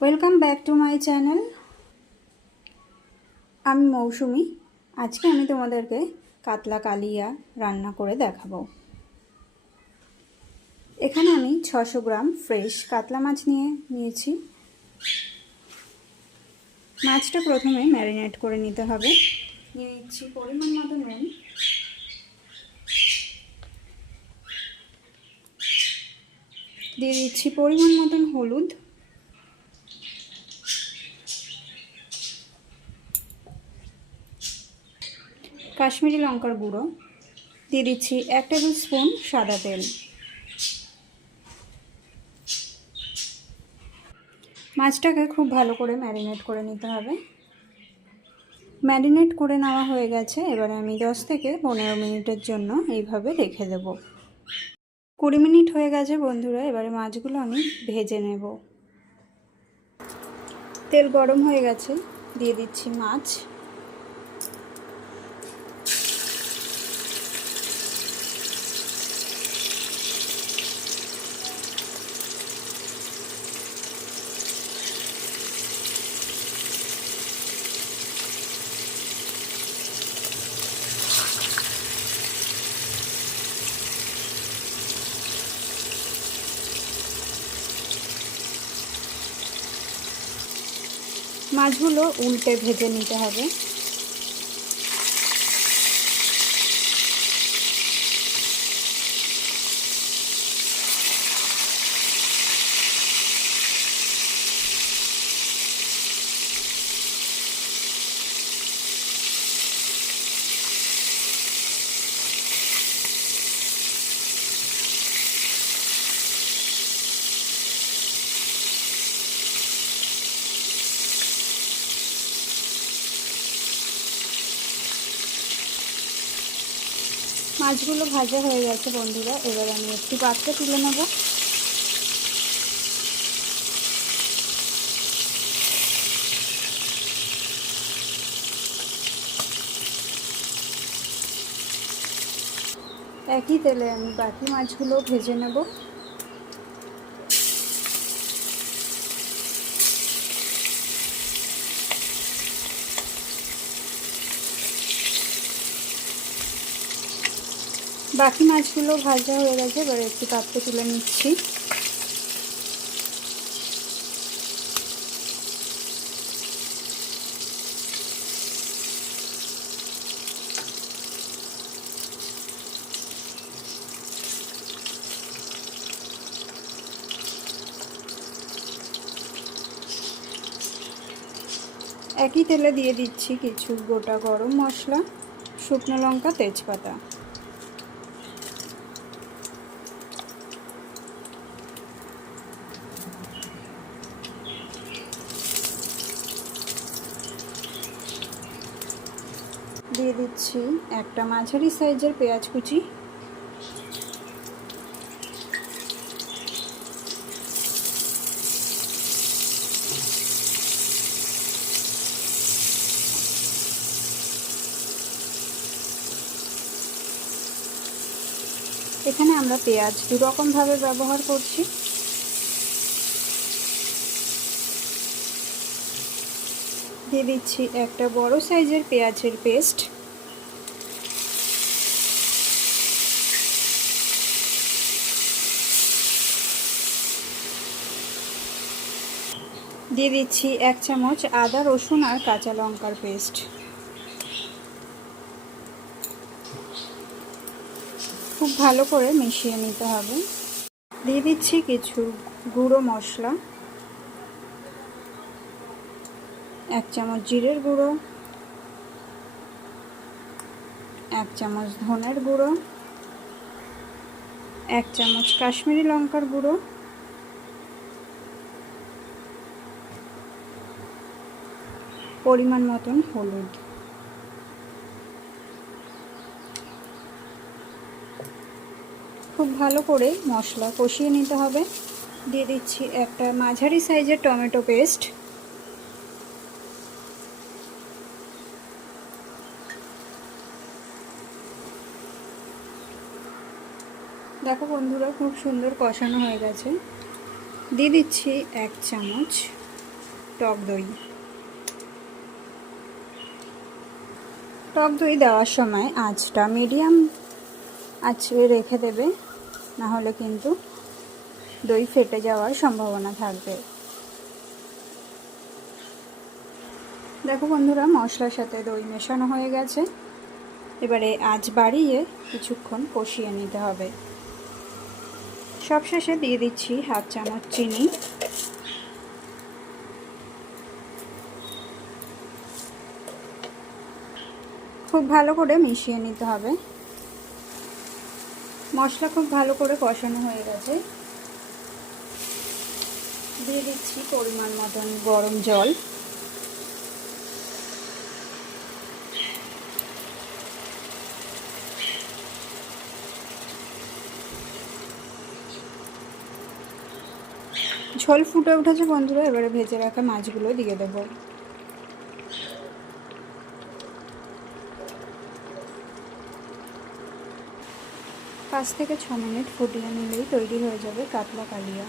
Welcome back to my channel আমি মৌসুমি। আজকে আমি তোমাদেরকে কাতলা কালিয়া রান্না করে দেখাবো। এখানে আমি ছশো গ্রাম ফ্রেশ কাতলা মাছ নিয়ে নিয়েছি। মাছটা প্রথমে ম্যারিনেট করে নিতে হবে। নিয়ে নিচ্ছি পরিমাণ মতো নুন। দিয়ে দিচ্ছি পরিমাণ মতন হলুদ। কাশ্মীরি লঙ্কার গুঁড়ো। দিয়ে দিচ্ছি এক টেবিল স্পুন সাদা তেল। মাছটাকে খুব ভালো করে ম্যারিনেট করে নিতে হবে। ম্যারিনেট করে নেওয়া হয়ে গেছে। এবারে আমি দশ থেকে পনেরো মিনিটের জন্য এইভাবে রেখে দেব। কুড়ি মিনিট হয়ে গেছে বন্ধুরা, এবারে মাছগুলো আমি ভেজে নেব। তেল গরম হয়ে গেছে, দিয়ে দিচ্ছি মাছ। মাছগুলো উল্টে ভেজে নিতে হবে। মাছগুলো ভাজা হয়ে গেছে বন্ধুরা। এবার আমি একটি পাত্রে তুলে নেব। একই তেলে আমি বাকি মাছগুলো ভেজে নেব। বাকি মাছগুলো ভাজা হয়ে গেছে, এবার একটু পাত্রে তুলে নিচ্ছি। একই তেলে দিয়ে দিচ্ছি কিছু গোটা গরম মশলা, শুকনো লঙ্কা, তেজপাতা। দিচ্ছি একটা মাঝারি সাইজের পেঁয়াজ কুচি। এখানে আমরা পেঁয়াজ দু রকমভাবে ব্যবহার করছি। দিয়ে দিচ্ছি একটা বড় সাইজের পেঁয়াজের পেস্ট। দিয়ে দিচ্ছি এক চামচ আদা, রসুন আর কাঁচা লঙ্কার পেস্ট। খুব ভালো করে মিশিয়ে নিতে হবে। দিয়ে দিচ্ছি কিছু গুঁড়ো মশলা। এক চামচ জিরের গুঁড়ো। এক চামচ ধনের গুঁড়ো। এক চামচ কাশ্মীরি লঙ্কার গুঁড়ো। পরিমাণ মতন হলুদ। খুব ভালো করে মশলা কষিয়ে নিতে হবে। দিয়ে দিচ্ছি একটা মাঝারি সাইজের টমেটো পেস্ট। দেখো বন্ধুরা, খুব সুন্দর কষানো হয়ে গেছে। দিয়ে দিচ্ছি এক চামচ টক দই। টক দই দেওয়ার সময় আঁচটা মিডিয়াম আঁচে রেখে দেবে না হলে কিন্তু দই ফেটে যাওয়ার সম্ভাবনা থাকবে। দেখো বন্ধুরা, মশলার সাথে দই মেশানো হয়ে গেছে। এবারে আঁচ বাড়িয়ে কিছুক্ষণ কষিয়ে নিতে হবে। সবশেষে দিয়ে দিচ্ছি হাফ চামচ চিনি। খুব ভালো করে মিশিয়ে নিতে হবে। মশলা খুব ভালো করে কষানো হয়ে গেছে। দিয়ে দিচ্ছি পরিমাণ মতন গরম জল। ঝোল ফুটে উঠেছে বন্ধুরা, এবারে ভেজে রাখা মাছগুলো দিয়ে দেবো। পাঁচ থেকে ছ মিনিট ফুটিয়ে নিলেই তৈরি হয়ে যাবে কাতলা কালিয়া।